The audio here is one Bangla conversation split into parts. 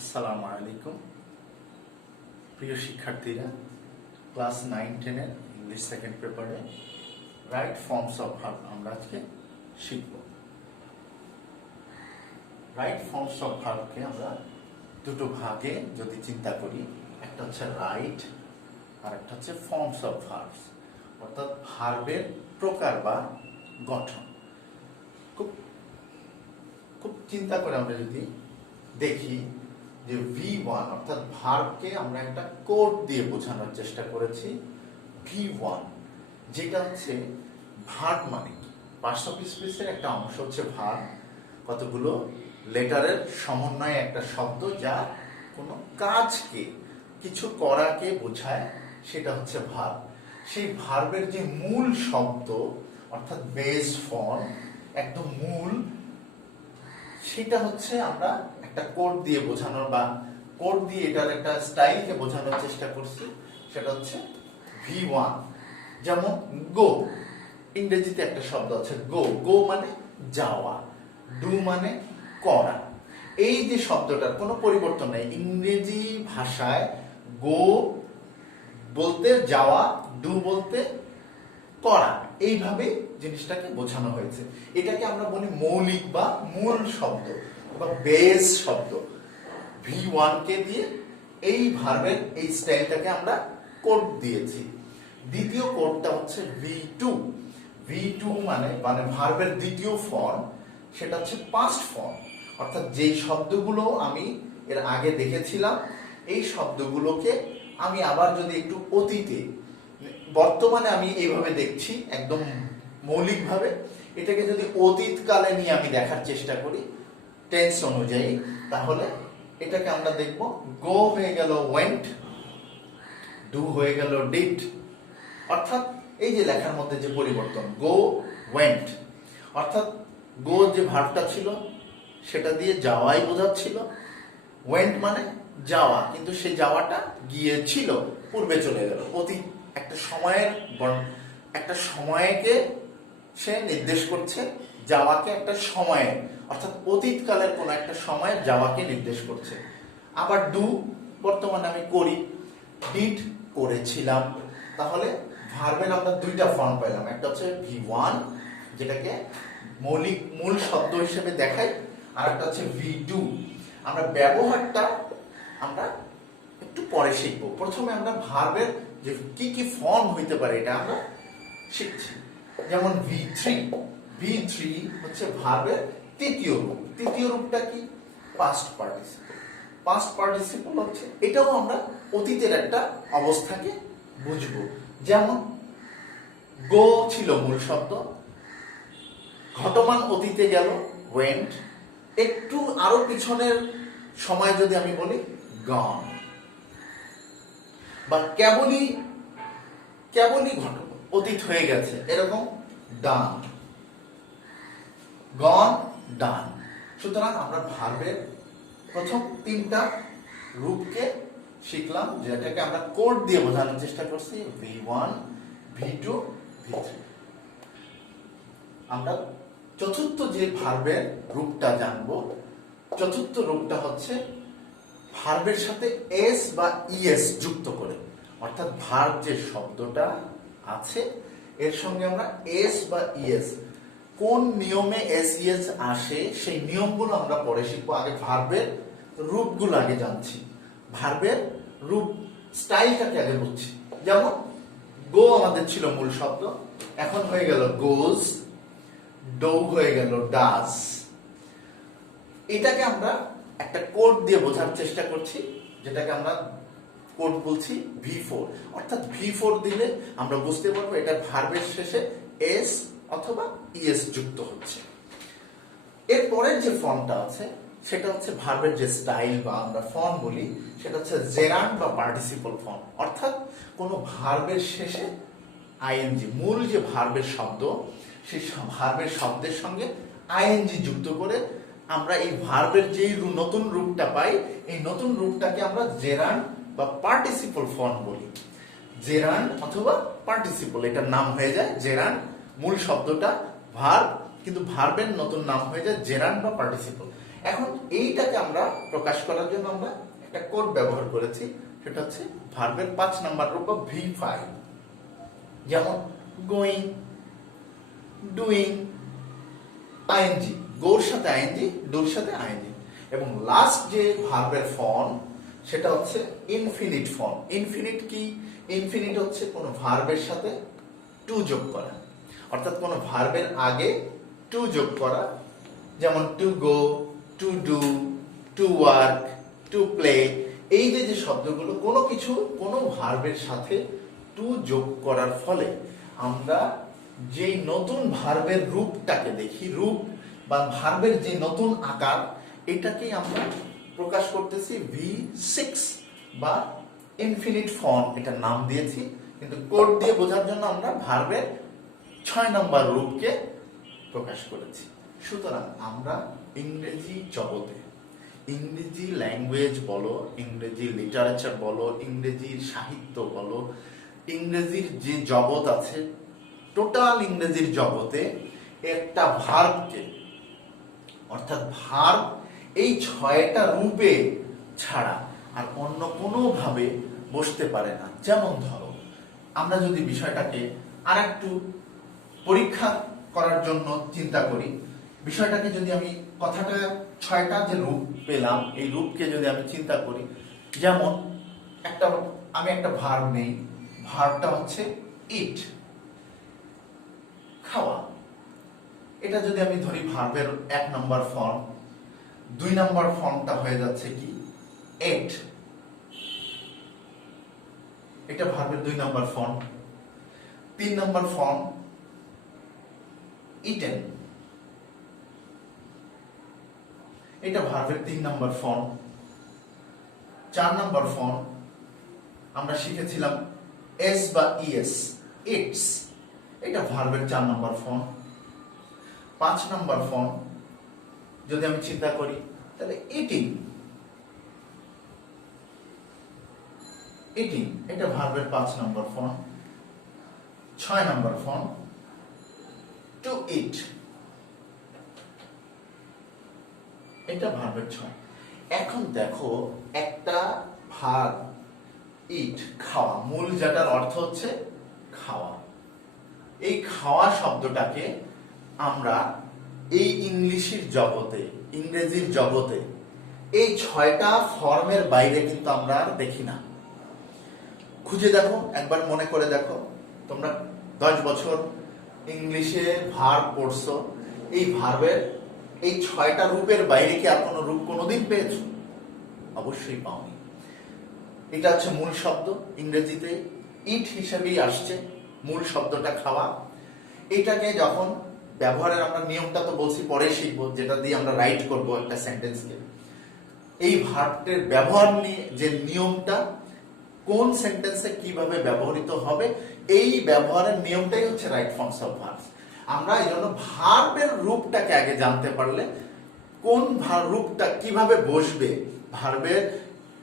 আসসালামু আলাইকুম প্রিয় শিক্ষার্থীরা, ক্লাস 9-10 এর ইংলিশ সেকেন্ড পেপারে রাইট ফর্মস অফ ভার্ব আমরা আজকে শিখব। রাইট ফর্মস অফ ভার্বকে আমরা দুটো ভাগে যদি চিন্তা করি, একটা হচ্ছে রাইট আর একটা হচ্ছে ফর্মস অফ ভার্বস, অর্থাৎ ভার্বের প্রকার বা গঠন। খুব চিন্তা করে আমরা যদি দেখি যে V1 অর্থাৎ ভার্বকে আমরা একটা কোড দিয়ে বোঝানোর চেষ্টা করেছি। V1 যেটা হচ্ছে ভার্ব মানে কি, পার্টস অফ স্পিচের একটা অংশ হচ্ছে ভার্ব, কতগুলো লেটারের সমন্বয়ে একটা শব্দ যা কোনো কাজকে, কিছু করাকে বোঝায়, সেটা হচ্ছে ভার্ব। সেই ভার্বের যে মূল শব্দ অর্থাৎ বেস ফর্ম, একদম মূল, সেটা হচ্ছে আমরা একটা কোড দিয়ে বোঝানোর বা কোড দিয়ে এটার একটা স্টাইলকে বোঝানোর চেষ্টা করছি। সেটা হচ্ছে V1। যেমন গো, ইংরেজিতে একটা শব্দ আছে গো। গো মানে যাওয়া, ডু মানে করা। এই যে শব্দটার কোনো পরিবর্তন নেই। ইংরেজি ভাষায় গো বলতে যাওয়া, ডু বলতে করা, এইভাবে জিনিসটাকে বোঝানো হয়েছে। এটাকে আমরা বলি মৌলিক বা মূল শব্দ বা বেস শব্দ। V1 কে দিয়ে এই ভার্বের এই স্টাইলটাকে আমরা কোড দিয়েছি। দ্বিতীয় কোডটা হচ্ছে V2। V2 মানে ভার্বের দ্বিতীয় ফর্ম, সেটা হচ্ছে পাস্ট ফর্ম। অর্থাৎ যেই শব্দগুলো আমি এর আগে দেখেছিলাম, এই শব্দগুলোকে আমি আবার যদি একটু অতীতে, বর্তমানে আমি এইভাবে দেখছি একদম মৌলিকভাবে, এটাকে যদি অতীতকালে নিয়ে আমি দেখার চেষ্টা করি টেন্স অনুযায়ী, তাহলে এটাকে আমরা দেখব গো হয়ে গেল ওয়েন্ট, ডু হয়ে গেল ডিড। অর্থাৎ এই যে লেখার মধ্যে যে পরিবর্তন, গো ওয়েন্ট, অর্থাৎ গো যে ভার্বটা ছিল সেটা দিয়ে যাওয়াই বোঝাচ্ছিল। ওয়েন্ট মানে যাওয়া, কিন্তু সেই যাওয়াটা গিয়েছিল, পূর্বে চলে গেল, অতীত একটা সময়কে সে নির্দেশ করছে, যাওয়াকে একটা সময়ে, অর্থাৎ অতীতকালের কোন একটা সময়ে যাওয়াকে নির্দেশ করছে। আবার ডু, বর্তমানে আমি করি, ডিড করেছিলাম। তাহলে ভার্বের আমরা দুইটা ফর্ম পেলাম, একটা হচ্ছে V1 যেটাকে মূল শব্দ হিসেবে দেখাই, আর একটা হচ্ছে V2। আমরা ব্যবহারটা আমরা একটু পরে শিখবো। প্রথমে আমরা ভার্বের যে কি কি ফর্ম হইতে পারে এটা আমরা শিখছি। যেমন V3 হচ্ছে ভার্বের তৃতীয় রূপ। তৃতীয় রূপটা কি? Past participle. পাস্ট পার্টিসিপল হচ্ছে, এটাও আমরা অতীতের একটা অবস্থাকে বুঝবো। যেমন গো ছিল মূল শব্দ, ঘটমান অতীতে গেল ওয়েন্ট, একটু আরো পিছনের সময় যদি আমি বলি গন, বা কেবলই অতীত হয়ে গেছে, এরকম ডান, গন, ডান। সুতরাং আমরা ভার্বের প্রথম তিনটা রূপকে শিখলাম, যেটাকে আমরা কোড দিয়ে বোঝানোর চেষ্টা করছি, V1, V2, V3। আমরা চতুর্থ যে ভার্বের রূপটা জানবো, চতুর্থ রূপটা হচ্ছে ভার্বের সাথে এস বা ইএস যুক্ত করে। অর্থাৎ ভার্ব যে শব্দটা আছে এর সঙ্গে আমরা এস বা ইএস, কোন নিয়মে এস ইএস আসে সেই নিয়মগুলো আমরা পরে শিখবো। আগে ভার্বের রূপগুলো আগে জানছি, ভার্বের রূপ স্টাইলটাকে আগে বুঝছি। যেমন গো আমাদের ছিল মূল শব্দ, এখন হয়ে গেল গোজ, ডো হয়ে গেল ডাজ। এটাকে আমরা একটা কোড দিয়ে বোঝার চেষ্টা করছি, যেটাকে আমরা কোড বলছি V4। অর্থাৎ V4 দিলে আমরা বুঝতে পারবো এটা ভার্বের শেষে এস অথবা ইএস যুক্ত হচ্ছে। এরপরের যে ফর্মটা আছে সেটা হচ্ছে ভার্বের যে স্টাইল বা আমরা ফর্ম বলি, সেটা হচ্ছে জেরান্ড বা পার্টিসিপল ফর্ম। অর্থাৎ কোনো ভার্বের শেষে আইএনজি, মূল যে ভার্বের শব্দ, সেই ভার্বের শব্দের সঙ্গে আইএনজি যুক্ত করে আমরা এই ভার্বের যেই নতুন রূপটা পাই, এই নতুন রূপটাকে আমরা জেরান্ড বা পার্টিসিপল ফর্ম বলি। জেরান্ড অথবা পার্টিসিপল, এটার নাম হয়ে যায় জেরান্ড। মূল শব্দটা ভার্ব, কিন্তু ভার্বের নতুন নাম হয়ে যায় জেরান্ড বা পার্টিসিপল। এখন এইটাকে আমরা প্রকাশ করার জন্য আমরা একটা কোড ব্যবহার করেছি, সেটা হচ্ছে ভার্বের 5 নাম্বার রূপ বা V5, যেমন গোয়িং, ডুইং, আইএনজি, গোর সাথে আইএনজি, ডুর সাথে আইএনজি, এবং লাস্ট যে ভার্বের ফর্ম সেটা হচ্ছে ইনফিনিট ফর্ম। ইনফিনিট কি? ইনফিনিট হচ্ছে কোন ভার্বের সাথে টু যোগ করা, অর্থাৎ কোন ভার্বের আগে টু যোগ করা, যেমন to go, to do, to work, to play. এই যে শব্দগুলো কোনো কিছু কোনো ভার্বের সাথে টু যোগ করার ফলে আমরা যেই নতুন ভার্বের রূপটাকে দেখি, রূপ বা ভার্বের যে নতুন আকার, এটাকেই আমরা প্রকাশ করতেছি V6 বা ইনফিনিট ফর্ম, এটা নাম দিয়েছি, কিন্তু কোড দিয়ে বোঝার জন্য আমরা ভার্বের 6 নম্বর রূপকে প্রকাশ করেছি। সুতরাং আমরা ইংরেজি জগতে, ইংরেজি ল্যাঙ্গুয়েজ বলো, ইংরেজি লিটারেচার বলো, ইংরেজির সাহিত্য বলো, ইংরেজির যে জগৎ আছে, টোটাল ইংরেজির জগতে একটা ভার্বকে, অর্থাৎ ভার্ব এই 6টা রূপে ছাড়া আর অন্য কোনো ভাবে বসতে পারে না। যেমন ধরো, আমরা যদি বিষয়টাকে আরেকটু পরীক্ষা করার জন্য চিন্তা করি, বিষয়টাকে যদি আমি কথাটা 6টা যে রূপ পেলাম, এই রূপকে যদি আমি চিন্তা করি, যেমন আমি একটা ভার্ব নেই, ভার্বটা হচ্ছে ইট, খাওয়া। এটা যদি আমি ধরি ভার্বের 1 নম্বর ফর্ম, 2 নম্বর ফর্মটা হয়ে যাচ্ছে কি এট, এটা ভার্বের 2 নম্বর ফর্ম। 3 নম্বর ফর্ম ইটেন, এটা ভার্বের 3 নম্বর ফর্ম। 4 নম্বর ফর্ম আমরা শিখেছিলাম এস বা ইএস, ইটস, এটা ভার্বের 4 নম্বর ফর্ম। 5 নম্বর ফর্ম যদি আমি চিন্তা করি, তাহলে ইটিং, ইটিং, এটা ভার্বের 5 নম্বর ফর্ম। 6 নম্বর ফর্ম টু ইট, এটা ভার্বের 6। এখন দেখো, একটা ভার্ব ইট, খাওয়া, মূল যেটার অর্থ হচ্ছে খাওয়া, এই খাওয়া শব্দটাকে আমরা এই ইংলিশের জগতে, ইংরেজির জগতে এই 6টা ফর্মের বাইরে কিন্তু আমরা আর দেখি না। খুঁজে দেখো, একবার মনে করে দেখো, তোমরা 10 বছর ইংলিশে ভার্ব পড়ছো, এই ভার্বের এই 6টা রূপের বাইরে কি আর কোনো রূপ কোনোদিন পেয়েছো? অবশ্যই পাওনি। এটা হচ্ছে মূল শব্দ, ইংরেজিতে ইট হিসেবেই আসছে মূল শব্দটা খাওয়া। এটাকে যখন ব্যবহারের, আমরা নিয়মটা তো বলছি পরে শিখবো, যেটা দিয়ে আমরা রাইট করব একটা সেন্টেন্সকে, এই ভার্বটির ব্যবহার নিয়ে যে নিয়মটা, কোন সেন্টেন্সে কিভাবে ব্যবহৃত হবে, এই ব্যবহারের নিয়মটাই হচ্ছে রাইট ফর্মস অফ ভার্বস। আমরা এই জন্য ভার্বের রূপটাকে আগে জানতে পারলে, কোন রূপটা কিভাবে বসবে, ভার্বের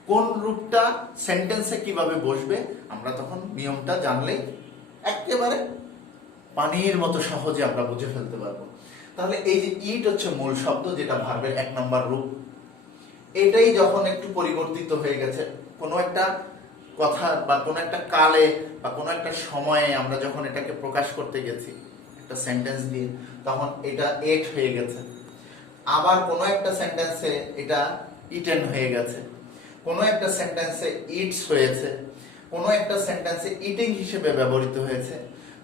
কোন রূপটা সেন্টেন্সে কিভাবে বসবে, আমরা তখন নিয়মটা জানলেই একেবারে পানির মতো সহজে আমরা বুঝে ফেলতে পারবো। তাহলে এই যে ইট হচ্ছে মূল শব্দ, যেটা ভার্বের 1 নম্বর রূপ, এটাই যখন একটু পরিবর্তিত হয়ে গেছে, কোনো একটা কথা বা কোনো একটা কালে বা কোনো একটা সময়ে আমরা যখন এটাকে প্রকাশ করতে গেছি একটা সেন্টেন্স দিয়ে, তখন এটা এট হয়ে গেছে। আবার কোনো একটা সেন্টেন্সে এটা ইটেন হয়ে গেছে, কোনো একটা সেন্টেন্সে ইটস হয়েছে, কোনো একটা সেন্টেন্সে ইটিং হিসেবে ব্যবহৃত হয়েছে,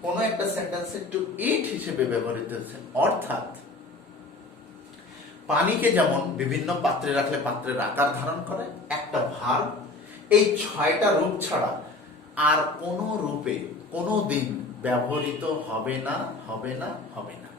কোনো একটা সেন্টেন্সে টু ইট হিসেবে ব্যবহৃত হয়েছে। অর্থাৎ পানিকে যেমন বিভিন্ন পাত্রে রাখলে পাত্রের আকার ধারণ করে, একটা ভার্ব এই 6টা রূপ ছাড়া আর কোনো রূপে কোনো দিন ব্যবহৃত হবে না, হবে না, হবে না।